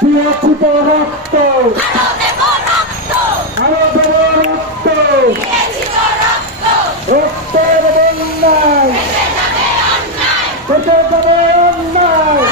দিয়েছি তো রক্ত, আরো দেব রক্ত, রক্তের বন্যায় কেটে যাবে অন্যায়।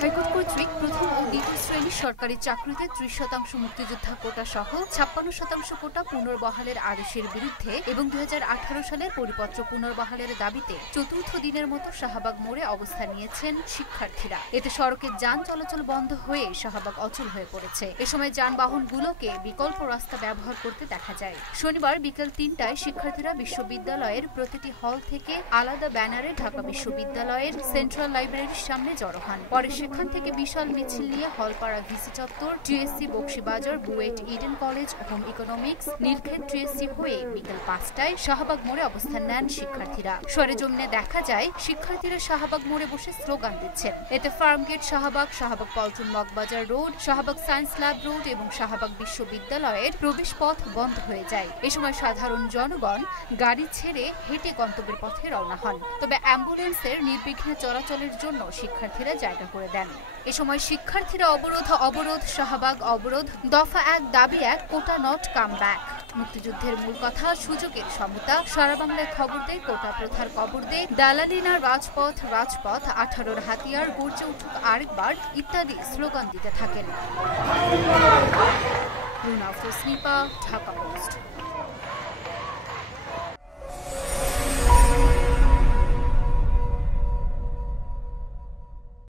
হাইকোর্ট কর্তৃক প্রথম ও দ্বিতীয় শ্রেণীর সরকারি চাকরিতে 30% মুক্তিযোদ্ধা কোটা সহ 56% কোটা পুনর্বহালের আদেশের বিরুদ্ধে এবং 2018 সালের পরিপত্র পুনর্বহালের দাবিতে চতুর্থ দিনের মতো শাহবাগ মোড়ে অবস্থান নিয়েছেন শিক্ষার্থীরা। এতে সড়কের যান চলাচল বন্ধ হয়ে শাহবাগ অচল হয়ে পড়েছে। এ সময় যানবাহনগুলোকে বিকল্প রাস্তা ব্যবহার করতে দেখা যায়। শনিবার বিকেল 3টায় শিক্ষার্থীরা বিশ্ববিদ্যালয়ের প্রতিটি হল থেকে আলাদা ব্যানারে ঢাকা বিশ্ববিদ্যালয়ের সেন্ট্রাল লাইব্রেরির সামনে জড়ো হন। পরে সেখান থেকে বিশাল মিছিল নিয়ে হলপাড়া ভিসি চত্বর, TSC Bakshibazar, BUET Eden college, home economics, Nilkhet TSC হয়ে বিকেল 5টায় শাহবাগ মোড়ে অবস্থান নেন শিক্ষার্থীরা। সরেজমিনে দেখা যায় শিক্ষার্থীরা শাহবাগ মোড়ে বসে স্লোগান দিচ্ছেন। এতে Farmgate Shahbag, Shahbag Paltan Moghbazar road, Shahbag science lab road এবং শাহবাগ বিশ্ববিদ্যালয়ের প্রবেশ পথ বন্ধ হয়ে যায়। এ সময় সাধারণ জনগণ গাড়ি ছেড়ে হেঁটে গন্তব্যের পথে রওনা হন। তবে অ্যাম্বুলেন্সের নির্বিঘ্নে চলাচলের জন্য শিক্ষার্থীরা জায়গা করে দেন। এ সময় শিক্ষার্থীরা অবরোধ শাহবাগ অবরোধ, দফা 1 দাবি 1, কোটা নট কাম ব্যাক, মুক্তিযুদ্ধের মূল কথা, সুযোগের সমতা, সারা বাংলায় খবর দেয়, কোটা প্রথার কবর দেয়, দালালিনা রাজপথ, 18'র হাতিয়ার, গর্জে উঠুক আরেকবার ইত্যাদি স্লোগান দিতে থাকেন। রুনা আফরোজ, ঢাকা পোস্ট।